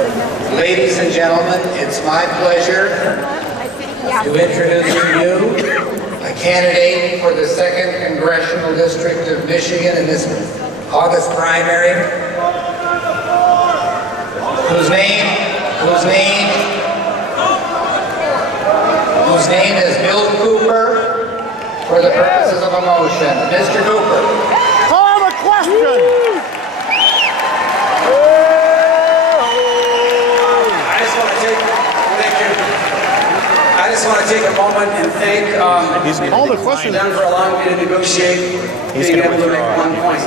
Ladies and gentlemen, it's my pleasure to introduce to you a candidate for the 2nd Congressional District of Michigan in this August primary, whose name is Bill Cooper, for the purposes of a motion. Mr. Cooper. Call the question. I just want to take a moment and thank them for allowing me to negotiate being able to make 1 point.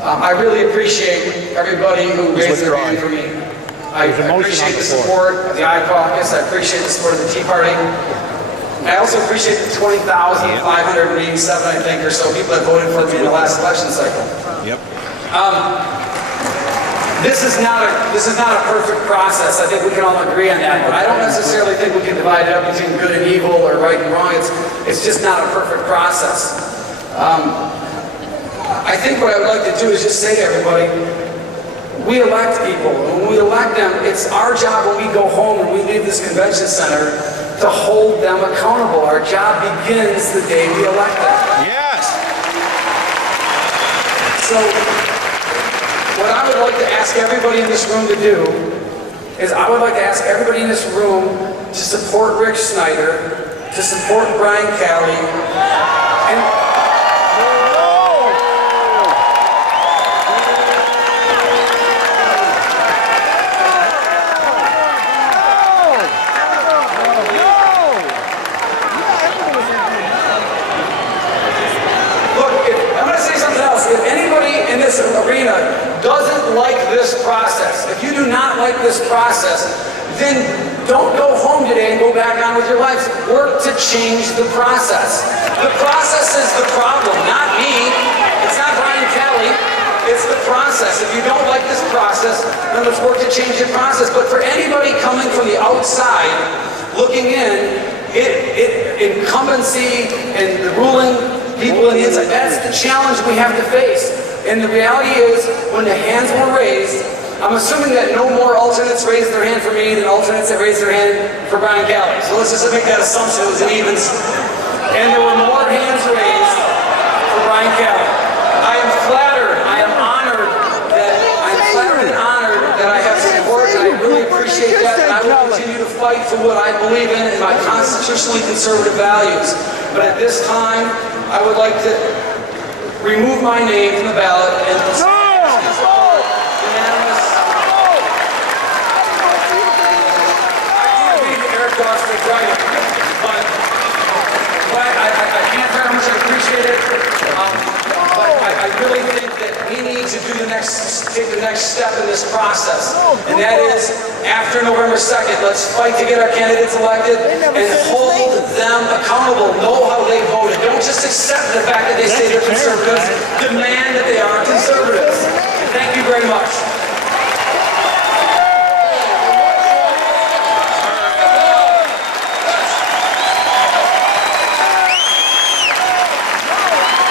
I really appreciate everybody who raised their hand for me. I appreciate the support of the I Caucus. I appreciate the support of the Tea Party. I also appreciate the 20,587, I think, or so people that voted for me in the last election cycle. Yep. This is not a perfect process. I think we can all agree on that. But I don't necessarily think we can divide it up between good and evil or right and wrong. It's just not a perfect process. I think what I would like to do is just say to everybody, we elect people. When we elect them, it's our job when we go home and we leave this convention center to hold them accountable. Our job begins the day we elect them. Yes. So, what I would like to ask everybody in this room to do is I would like to ask everybody in this room to support Rick Snyder, to support Brian Calley, and arena doesn't like this process. If you do not like this process, then don't go home today and go back on with your lives. Work to change the process. The process is the problem, not me. It's not Brian Calley. It's the process. If you don't like this process, then let's work to change the process. But for anybody coming from the outside, looking in, incumbency and the ruling people on the inside, that's the challenge we have to face. And the reality is, when the hands were raised, I'm assuming that no more alternates raised their hand for me than alternates that raised their hand for Brian Calley. So let's just make that assumption it was an even. And there were more hands raised for Brian Calley. I am flattered, I am honored that I have support, and I really appreciate that, and I will continue to fight for what I believe in and my constitutionally conservative values. But at this time, I would like to remove my name from the ballot and unanimous. I can't read Eric Doster's writing, but I can't tell how much I appreciate it. But I really think that we need to take the next step in this process, and that is after November 2nd. Let's fight to get our candidates elected and hold them accountable. Know how they voted. Don't just accept the fact that they say they're conservatives. Demand that they are conservatives. Thank you very much.